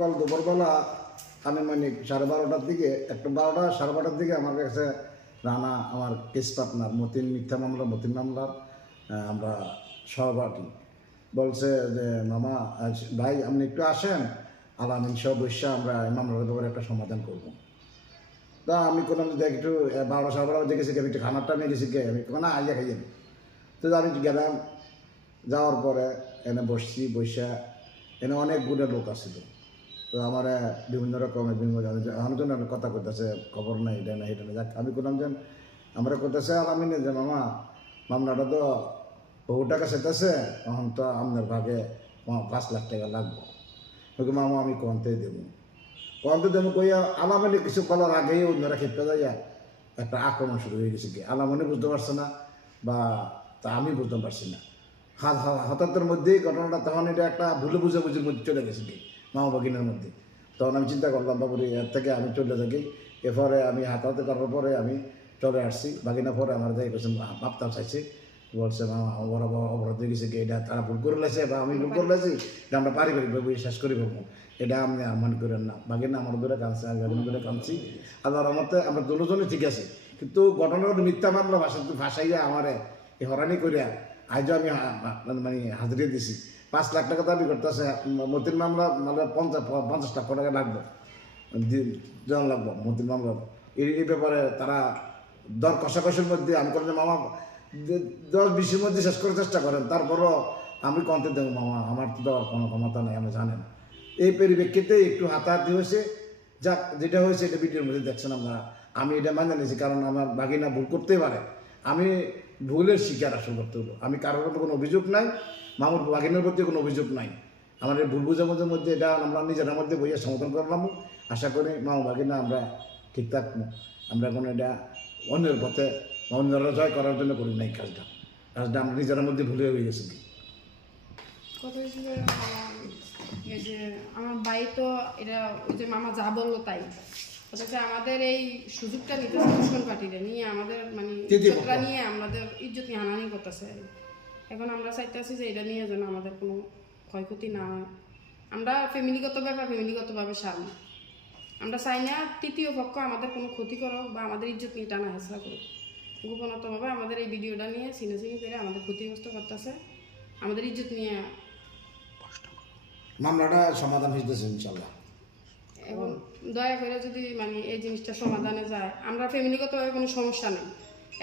কাল দুপুরবেলা আনুমানিক 12:30টার দিকে, একটা 12টা 12:30টার দিকে আমার কাছে রানা, আমার কেস পার্টনার, মিথ্যা মামলার আমরা সহপাঠী বলছে যে মামা ভাই আপনি একটু আসেন, আলামিন সহ বসে আমরা এই মামলার ব্যাপারে একটা সমাধান করবো। তা আমি কোনো দেখ একটু 12টা 12:30 বাজে গেছি, একটু খানারটা নিয়ে গেছি গে, আমি না আইয়া খাইয়ে তো আমি গেলাম। যাওয়ার পরে এনে বসছি, বসে এনে অনেকগুলো লোক আসছিল। তো আমার বিভিন্ন রকমের আমার জন্য কথা করতেছে, খবর নাই এটা না এটা না। যাক আমি করলাম যে আমরা করতেছে আলামিনে যে মামা মামলাটা তো বহু টাকা সেটাছে, এখন তো আপনার ভাগে 5 লাখ টাকা লাগবে। ওকে মামা আমি কমতে দেবো কইয়া আলামিনে কিছু বলার আগেই অন্যরা খেপে যাইয়া একটা আক্রমণ শুরু হয়ে গেছে। কি আলামিনে বুঝতে পারছে না বা তা আমি বুঝতে পারছি না। হঠাৎের মধ্যেই ঘটনাটা, তখন এটা একটা ভুলে বুঝাবুঝির মধ্যে চলে গেছে কি মামা বাগিনের মধ্যে। তখন আমি চিন্তা করলাম বাবুরে এর থেকে আমি চলে থাকি। এরপরে আমি হাতাহাতি করার পরে আমি চলে আসছি। বাগিনা পরে আমার যাই পেছন মাপতাম চাইছি, বলছে মামা বড় বড় অপরাধ হয়ে গেছে কি, এটা তারা ভুল করে লেছে বা আমি ভুল করে লেছি, এটা আমরা পারিবারিকভাবে শেষ করি বলবো, এটা আপনি মনে করেন না। বাগিনা আমার দূরে কাঁদছে, আমি বাগিনা দূরে কাঁদছি। আল্লাহর রহমতে আমরা দুজনই ঠিক আছে, কিন্তু ঘটনার মিথ্যা মামলা ভাসাইয়া আমারে হরানি করিয়া আজও আমি মানে হাজিরে দিছি। 5 লাখ টাকা দাবি করতেছে। মতির মামলা মানে 50 লাখ টাকা লাগবে, জন লাগবে মতির মামলা। এই ব্যাপারে তারা দর কষাকষির মধ্যে আমি করলাম মামা 10-20-এর মধ্যে শেষ করার চেষ্টা করেন, তারপরও আমি কন্টে দেবো মামা, আমার তো দেওয়ার কোনো ক্ষমতা নেই, আমি জানেন। এই পরিপ্রেক্ষিতে একটু হাতাহাতি হয়েছে। যাক যেটা হয়েছে এটা ভিডিওর মধ্যে দেখছেন আপনারা। আমি এটা মানে নিয়েছি কারণ আমার বাগিনা ভুল করতেই পারে, আমি ভুলের শিকার আসল করতে হলো। আমি কারোর প্রতি কোনো অভিযোগ নাই, মামুর বাগিনের প্রতি কোনো অভিযোগ নাই। আমাদের ভুল বুঝাবুঝির মধ্যে এটা আমরা নিজের মধ্যে বইয়ে সমাধান করলাম। আশা করি মামু বাগিনা আমরা ঠিক থাকবো। আমরা কোনো এটা অন্যের পথে অন্যরা জয় করার জন্য করি নাই কাজটা আমরা নিজের মধ্যে ভুলে হয়ে গেছি। কথা হয়েছিল এই যে আমার ভাই তো এটা ওই যে মামা যা বললো তাই, অথচ আমাদের এই সুযোগটা নিতেছে দুশ্মন পার্টিরা নিয়ে, আমাদের মানে ইজ্জতটা নিয়ে, আমাদের ইজ্জত নিয়ে হানাহানি করতেছে। এখন আমরা চাইতেছি যে এটা নিয়ে যেন আমাদের কোনো ক্ষয়ক্ষতি না হয়। আমরা ফ্যামিলিগতভাবে সারব। আমরা চাই না তৃতীয় পক্ষ আমাদের কোনো ক্ষতি করুক বা আমাদের ইজ্জত নিয়ে টানা হেঁচড়া করুক। গোপনতভাবে আমাদের এই ভিডিওটা নিয়ে চিনাচিনি করে আমাদের ক্ষতিগ্রস্ত করতেছে, আমাদের ইজ্জত নিয়ে মামলাটা সমাধান হইতেছে ইনশাল্লাহ। এবং দয়া করে যদি মানে এই জিনিসটা সমাধানে যায়, আমরা ফ্যামিলিগতভাবে কোনো সমস্যা নেই।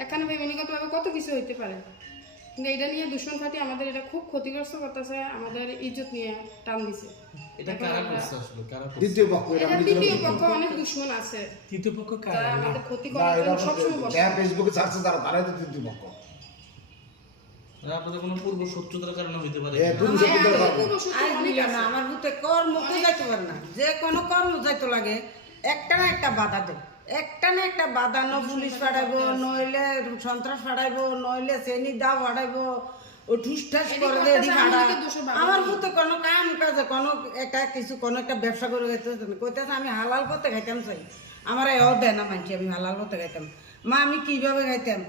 এখানে ফ্যামিলিগতভাবে কত কিছু হইতে পারে, কিন্তু এটা নিয়ে দুশ্মন পার্টি আমাদের এটা খুব ক্ষতিগ্রস্ত করতেছে, আমাদের ইজ্জত নিয়ে টান দিছে। দ্বিতীয় পক্ষ অনেক দুশ্মন আছে, তৃতীয় পক্ষ যারা আমাদের ক্ষতি করার জন্য সবসময় বসে। ফেসবুকে ছাড়ছে তারাই তো তৃতীয় পক্ষ। আপনাদের কোনো পূর্ব শত্রুতার কারণে হইতে পারে। আমার ভূতে কর্ম যাইতে পারে না, যে কোনো কর্ম যাইতে লাগে একটা না একটা বাধা দেয়, একটা না একটা বাধা। পুলিশ পাঠাইবো, নইলে সন্ত্রাস পাঠাইবো, নইলে শ্রেণী দা পাঠাইবো, ও ঠুসঠাস করে আমার ভূতে কোনো কাম কাজে কোনো একটা কিছু কোনো একটা ব্যবসা করে কইতেছে আমি হালাল পথে খাইতাম চাই, আমার এও দেয় না মানছি আমি হালাল পথে খাইতাম। মা আমি কিভাবে খাইতাম,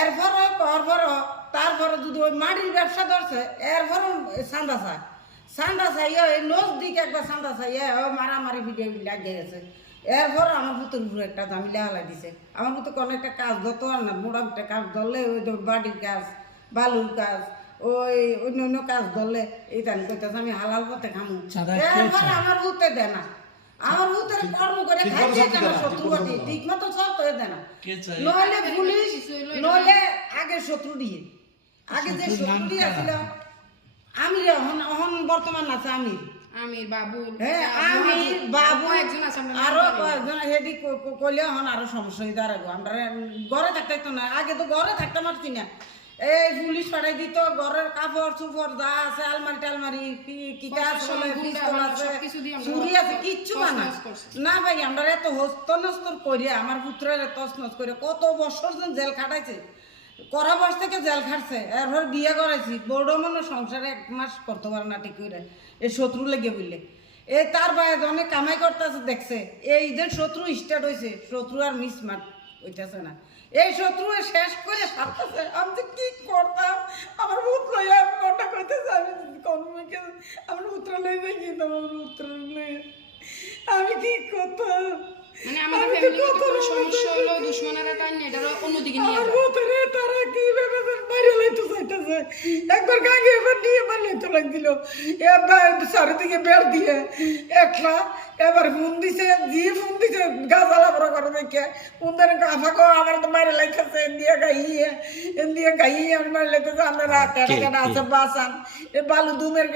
এরপরও তারপরে যদি ওই মাটির ব্যবসা ধরছে, এরপরও চান্দা চাই ওই নজদিক একবার চান্দা চাই মারামারি ভিডিও লাগিয়ে গেছে। এরপর আমার পুতুর উপরে একটা জামিলা হালাই দিছে। আমার পুতুর কোনো একটা কাজ ধরতে পারে না, মোটামুটি কাজ ধরলে ওই বাড়ির কাজ, বালুর কাজ, ওই অন্য কাজ ধরলে এই তাই কইতেছে আমি হালাল পথে খামু। এরপর আমার পুতে দেয় না, আমার ভূতের কর্ম করে খাইছে কেন শত্রুবাদী ঠিক মতো চলতে দেয় না, নইলে পুলিশ নইলে আগে শত্রু দিয়ে, আগে যে শত্রু দিয়ে আসছিল আমি এখন বর্তমান আছে আমির বাবু, হ্যাঁ আমির বাবু একজন আছে, আরো কয়েকজন হেডি কইলে এখন আরো সমস্যা হয়ে দাঁড়াবো। আমরা ঘরে থাকতে তো না, আগে তো ঘরে থাকতে পারছি না, এই পুলিশ পাঠাই দিত, ঘরের কাপড় চুপড় যা আছে আলমারি টালমারি চুরি আছে কিচ্ছু না ভাই। আমরা এত হস্তনস্তর করিয়া আমার পুত্রের তছনছ করে কত বছর জেল খাটাইছে, করা বয়স থেকে জেল খাটছে, এরপর বিয়ে করাইছি, বড় মনে সংসারে 1 মাস করতে পারে না ঠিক করে, এই শত্রু লেগে বললে এই তার বাইরে অনেক কামাই করতেছে দেখছে, এই যে শত্রু স্টার্ট হয়েছে, শত্রু আর মিসমার্ট হইতেছে না, এই শত্রু শেষ করে সারতেছে। আমি তো কি করতাম, আমার ভূত লইয়া আমি কটা করতেছে, আমি আমার পুত্র লই যাই কিন্তু আমার পুত্র লইয়া কি কথা মানে আমাদের ফ্যামিলিতে কোনো সমস্যা হলো দুশ্মনেরা টাইম এটারও অন্যদিকে নিয়ে যায় ভূতেরে তারা কি ভেবে বাইরে লাইতে চাইতেছে একবার গাঙ্গে এবার নিয়ে বানাইতে লাগছিল এবার চারিদিকে বের দিয়ে একলা এবার ফোন দিছে ফোন দিছে গাছালা বড় করে দেখে ফোন ধরে আফাকো আমার তো মাইরে লাইতেছে দিয়ে গাইয়ে আমি মাইরে লাইতেছে আমরা কেটে কেটে আছে বাসান এ বালু দুমের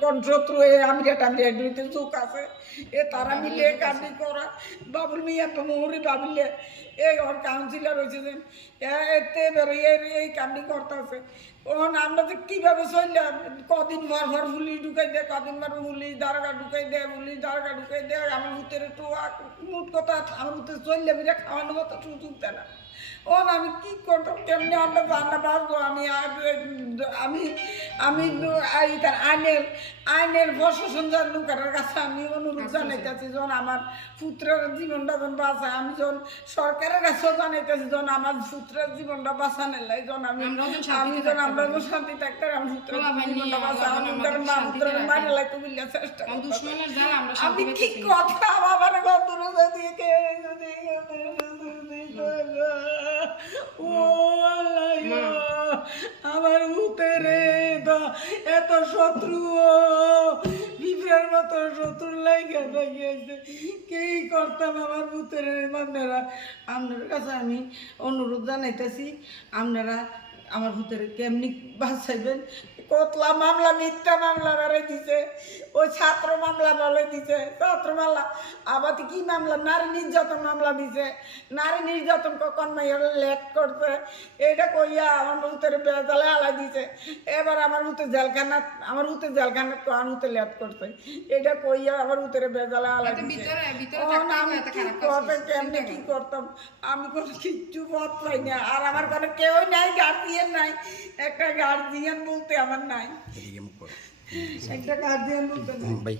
কোন শত্রু আমিরা টামিরা দুইতে চোখ আছে এ তারা মিলে কান্দি করা বাবুল মিয়া তো মোহরি বাবুলে এই ওর কাউন্সিলর হয়েছে যে এতে বেরোয় এই কান্দি করতেছে ওন আমরা যে কীভাবে চললাম কদিন ভর পুলিশ ঢুকাই দেয় কদিন ভর পুলিশ দারোগা ঢুকাই দেয় আমার ভিতরে তো মুঠ কথা আমার ভিতরে চললে বিরা খাওয়ানো মতো সুযোগ দেয় না ওন আমি কি করতাম কেমনি আমরা জানা বাঁচবো আমি তার আইনের প্রশাসন লোকের কাছে আমি অনুরোধ জানাইতেছি যখন আমার পুত্রের জীবনটা যখন বাঁচায় আমি যখন সরকারের কাছেও জানাইতেছি যখন আমার পুত্রের জীবনটা বাঁচানোর লাই যখন আমরা যখন শান্তি থাকতে আমার পুত্রের জীবনটা বাঁচায় মা পুত্রের মারে লাইতে বুঝলে চেষ্টা দুশ্মনের জ্বালা আমরা আমি শান্তি কি পেতেছি কথা আমার কত দিকে ও আল্লাহ আমার ভূতেরে এত শত্রু বিপরের মতো শত্রু লাগে গিয়েছে কি করতাম আমার ভূতের আপনারা আপনার কাছে আমি অনুরোধ জানাইতেছি আপনারা আমার ভূতের কেমনি বাঁচাইবেন কতলা মামলা মিথ্যা মামলা বেড়ে দিছে ওই ছাত্র মামলা বলে দিছে ছাত্র মামলা আবার কি মামলা নারী নির্যাতন মামলা দিছে নারী নির্যাতন কখন লেট করছে এইটা কইয়া আমার ভূতের বেজালে আলাই দিছে এবার আমার ভূতের জেলখানা আমার ভূতে লেট করছে এটা কইয়া আমার ভূতের বেজালে আলাই দিছে আমি কি করতে কেমনি কি করতাম আমি কোনো কিচ্ছু পথ পাই না আর আমার কোনো কেউ নাই গার্জিয়ান নাই একটা গার্জিয়ান বলতে আমার নাই একটা গার্জিয়ান বলতে নাই ভাই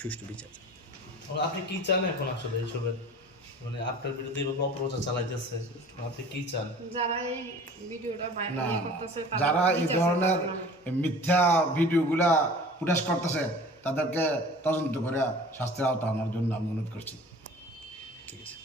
সুষ্ঠু বিচার আপনি কি চান এখন আসলে এইসবের মানে আপনার বিরুদ্ধে এভাবে অপপ্রচার চালাইতেছে আপনি কি চান যারা এই ভিডিওটা না বাইরে করতেছে যারা এই ধরনের মিথ্যা ভিডিওগুলা প্রকাশ করতেছে তাদেরকে তদন্ত করে শাস্তির আওতা আনার জন্য আমি অনুরোধ করছি ঠিক আছে